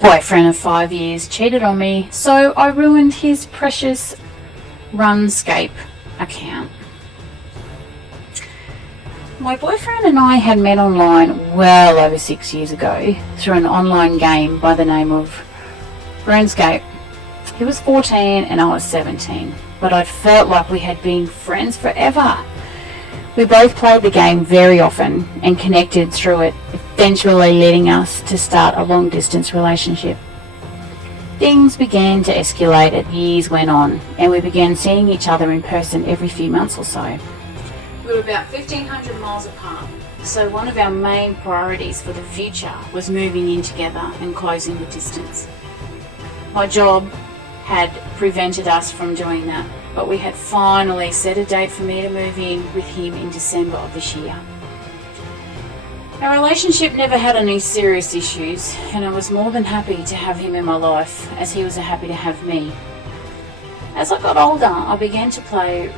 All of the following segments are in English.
boyfriend of 5 years cheated on me, so I ruined his precious RuneScape account. My boyfriend and I had met online well over 6 years ago through an online game by the name of RuneScape. He was 14 and I was 17, but I felt like we had been friends forever. We both played the game very often and connected through it, eventually leading us to start a long-distance relationship. Things began to escalate as years went on, and we began seeing each other in person every few months or so. We were about 1,500 miles apart, so one of our main priorities for the future was moving in together and closing the distance. My job had prevented us from doing that, but we had finally set a date for me to move in with him in December of this year. Our relationship never had any serious issues, and I was more than happy to have him in my life, as he was happy to have me. As I got older, I began to play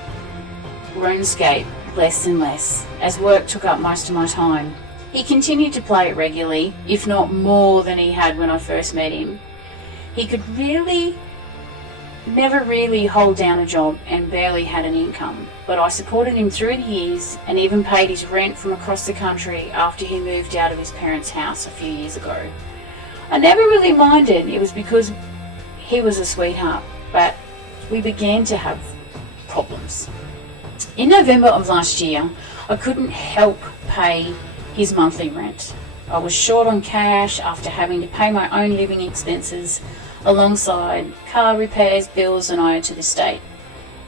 RuneScape less and less, as work took up most of my time. He continued to play it regularly, if not more than he had when I first met him. He could never really hold down a job and barely had an income, but I supported him through the years and even paid his rent from across the country after he moved out of his parents' house a few years ago. I never really minded, it was because he was a sweetheart, but we began to have problems. In November of last year, I couldn't help pay his monthly rent. I was short on cash after having to pay my own living expenses alongside car repairs, bills and I owed to the state,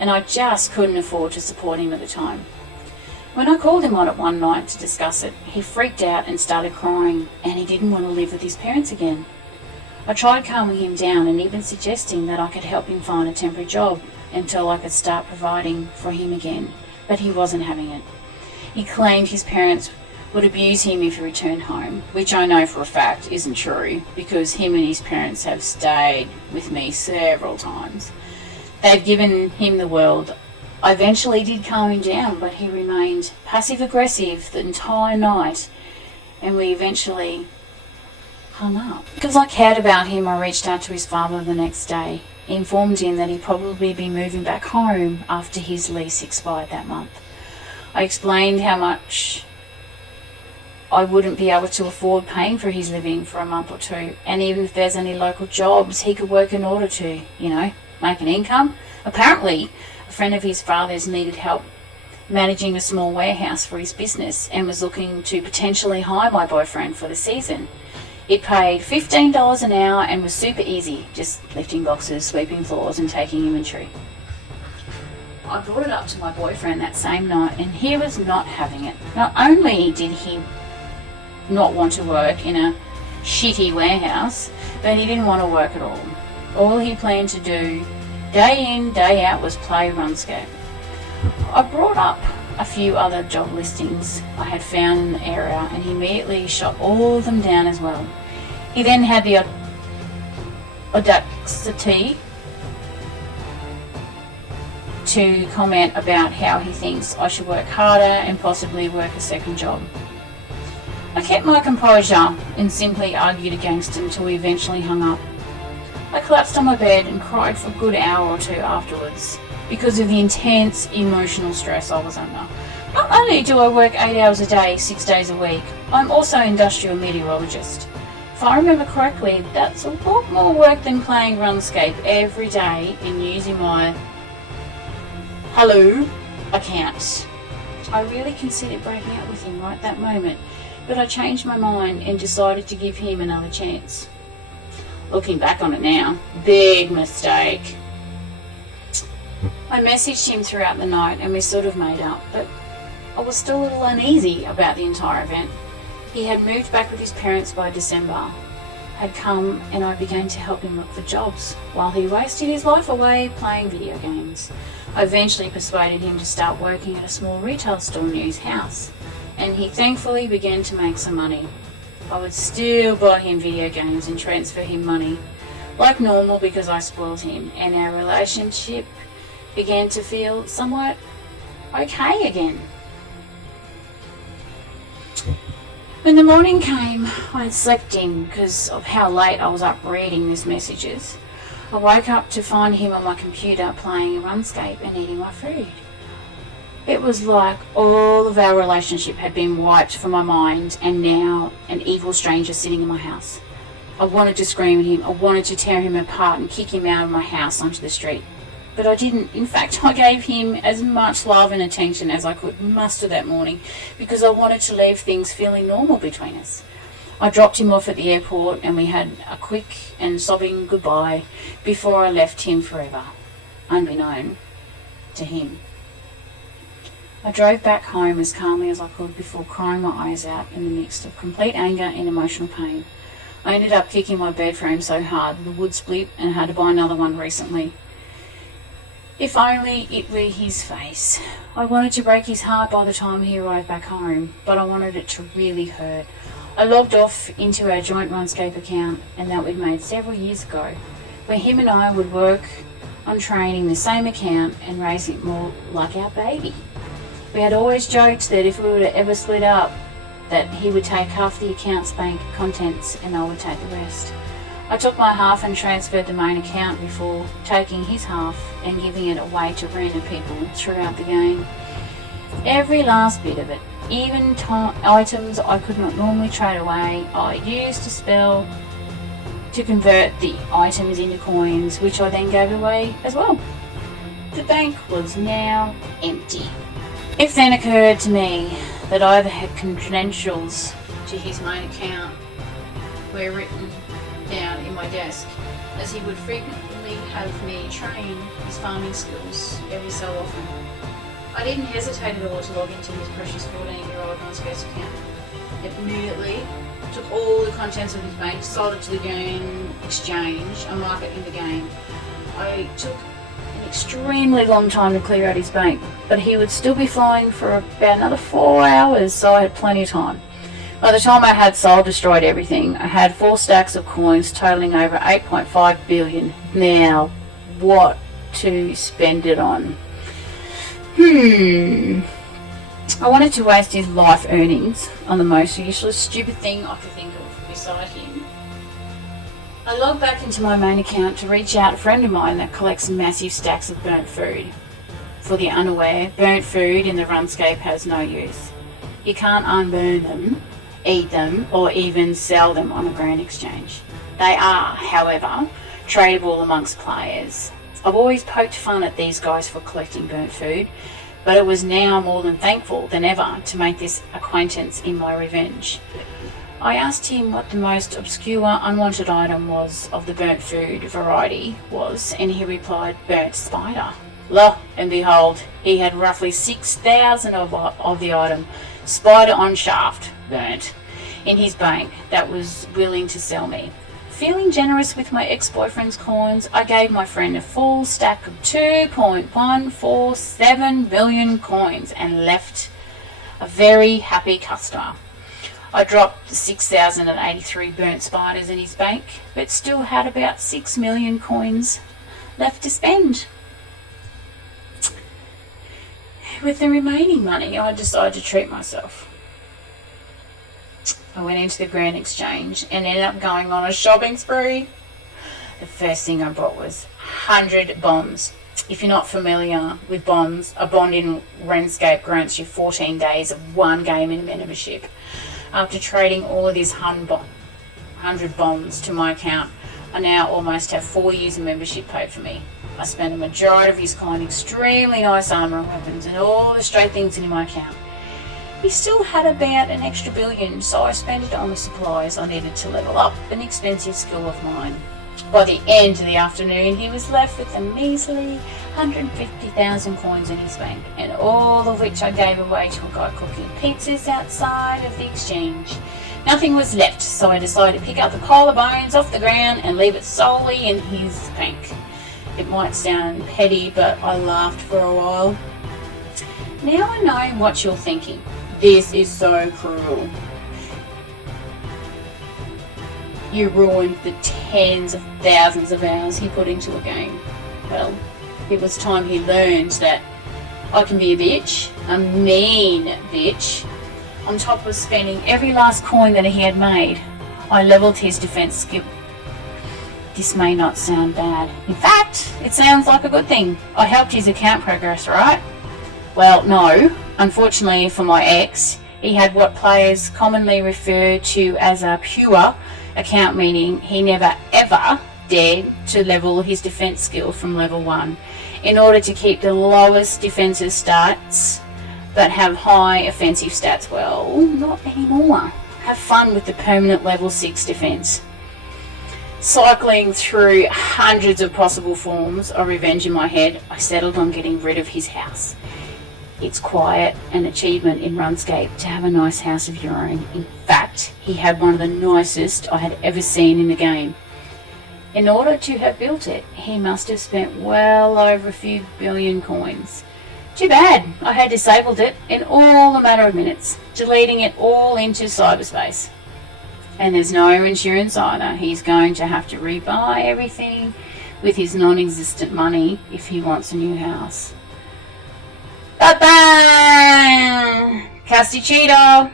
and I just couldn't afford to support him at the time. When I called him on it one night to discuss it, he freaked out and started crying, and he didn't want to live with his parents again. I tried calming him down and even suggesting that I could help him find a temporary job until I could start providing for him again, but he wasn't having it. He claimed his parents would abuse him if he returned home, which I know for a fact isn't true, because him and his parents have stayed with me several times. They've given him the world. I eventually did calm him down, but he remained passive-aggressive the entire night, and we eventually hung up. Because I cared about him, I reached out to his father the next day, informed him that he'd probably be moving back home after his lease expired that month. I explained how much I wouldn't be able to afford paying for his living for a month or two, and even if there's any local jobs he could work in order to, make an income. Apparently, a friend of his father's needed help managing a small warehouse for his business and was looking to potentially hire my boyfriend for the season. It paid $15 an hour and was super easy, just lifting boxes, sweeping floors and taking inventory. I brought it up to my boyfriend that same night, and he was not having it. Not only did he not want to work in a shitty warehouse, but he didn't want to work at all. All he planned to do day in, day out was play RuneScape. I brought up a few other job listings I had found in the area, and he immediately shot all of them down as well. He then had the audacity to comment about how he thinks I should work harder and possibly work a second job. I kept my composure and simply argued against him until we eventually hung up. I collapsed on my bed and cried for a good hour or two afterwards because of the intense emotional stress I was under. Not only do I work 8 hours a day, 6 days a week, I'm also an industrial meteorologist. If I remember correctly, that's a lot more work than playing RuneScape every day and using my Hello account. I really considered breaking up with him right that moment, but I changed my mind and decided to give him another chance. Looking back on it now, big mistake. I messaged him throughout the night and we sort of made up, but I was still a little uneasy about the entire event. He had moved back with his parents by December, had come, and I began to help him look for jobs while he wasted his life away playing video games. I eventually persuaded him to start working at a small retail store near his house, and he thankfully began to make some money. I would still buy him video games and transfer him money like normal because I spoiled him, and our relationship began to feel somewhat okay again. When the morning came, I had slept in because of how late I was up reading these messages. I woke up to find him on my computer playing RuneScape and eating my food. It was like all of our relationship had been wiped from my mind, and now an evil stranger sitting in my house. I wanted to scream at him. I wanted to tear him apart and kick him out of my house onto the street. But I didn't. In fact, I gave him as much love and attention as I could muster that morning because I wanted to leave things feeling normal between us. I dropped him off at the airport and we had a quick and sobbing goodbye before I left him forever, unbeknown to him. I drove back home as calmly as I could before crying my eyes out in the midst of complete anger and emotional pain. I ended up kicking my bed frame so hard the wood split and had to buy another one recently. If only it were his face. I wanted to break his heart by the time he arrived back home, but I wanted it to really hurt. I logged off into our joint RuneScape account and that we'd made several years ago, where him and I would work on training the same account and raise it more like our baby. We had always joked that if we were to ever split up, that he would take half the account's bank contents and I would take the rest. I took my half and transferred the main account before taking his half and giving it away to random people throughout the game. Every last bit of it, even items I could not normally trade away, I used to spell to convert the items into coins, which I then gave away as well. The bank was now empty. It then occurred to me that either had credentials to his main account were written down in my desk, as he would frequently have me train his farming skills every so often. I didn't hesitate at all to log into his precious 14-year-old RuneScape account. Immediately took all the contents of his bank, sold it to the game exchange, a market in the game. I took an extremely long time to clear out his bank, but he would still be flying for about another 4 hours, so I had plenty of time. By the time I had destroyed everything, I had 4 stacks of coins totaling over 8.5 billion. Now, what to spend it on? I wanted to waste his life earnings on the most useless, stupid thing I could think of beside him. I logged back into my main account to reach out to a friend of mine that collects massive stacks of burnt food. For the unaware, burnt food in the RuneScape has no use. You can't unburn them, eat them, or even sell them on a grand exchange. They are, however, tradable amongst players. I've always poked fun at these guys for collecting burnt food, but it was now more than thankful than ever to make this acquaintance in my revenge. I asked him what the most obscure, unwanted item was of the burnt food variety was, and he replied, burnt spider. Lo and behold, he had roughly 6,000 of the item, spider on shaft, burnt, in his bank that was willing to sell me. Feeling generous with my ex-boyfriend's coins, I gave my friend a full stack of 2.147 billion coins and left a very happy customer. I dropped the 6,083 burnt spiders in his bank, but still had about 6 million coins left to spend. With the remaining money, I decided to treat myself. I went into the Grand Exchange and ended up going on a shopping spree. The first thing I bought was 100 bombs. If you're not familiar with bombs, a bond in RuneScape grants you 14 days of one game in membership. After trading all of these 100 bombs to my account, I now almost have 4 years of membership paid for me. I spent a majority of his coin, extremely nice armor and weapons, and all the straight things in my account. He still had about an extra billion, so I spent it on the supplies I needed to level up an expensive skill of mine. By the end of the afternoon, he was left with a measly 150,000 coins in his bank, and all of which I gave away to a guy cooking pizzas outside of the exchange. Nothing was left, so I decided to pick up the pile of bones off the ground and leave it solely in his bank. It might sound petty, but I laughed for a while. Now I know what you're thinking. This is so cruel. You ruined the tens of thousands of hours he put into a game. Well, it was time he learned that I can be a bitch, a mean bitch. On top of spending every last coin that he had made, I leveled his defense skill. This may not sound bad. In fact, it sounds like a good thing. I helped his account progress, right? Well, no. Unfortunately for my ex, he had what players commonly refer to as a pure account, meaning he never ever dared to level his defense skill from level 1 in order to keep the lowest defensive stats but have high offensive stats. Well, not anymore. Have fun with the permanent level 6 defense. Cycling through hundreds of possible forms of revenge in my head, I settled on getting rid of his house. It's quite an achievement in RuneScape to have a nice house of your own. In fact, he had one of the nicest I had ever seen in the game. In order to have built it, he must have spent well over a few billion coins. Too bad, I had disabled it in all a matter of minutes, deleting it all into cyberspace. And there's no insurance either. He's going to have to rebuy everything with his non-existent money if he wants a new house. Bye-bye! Casty Cheeto!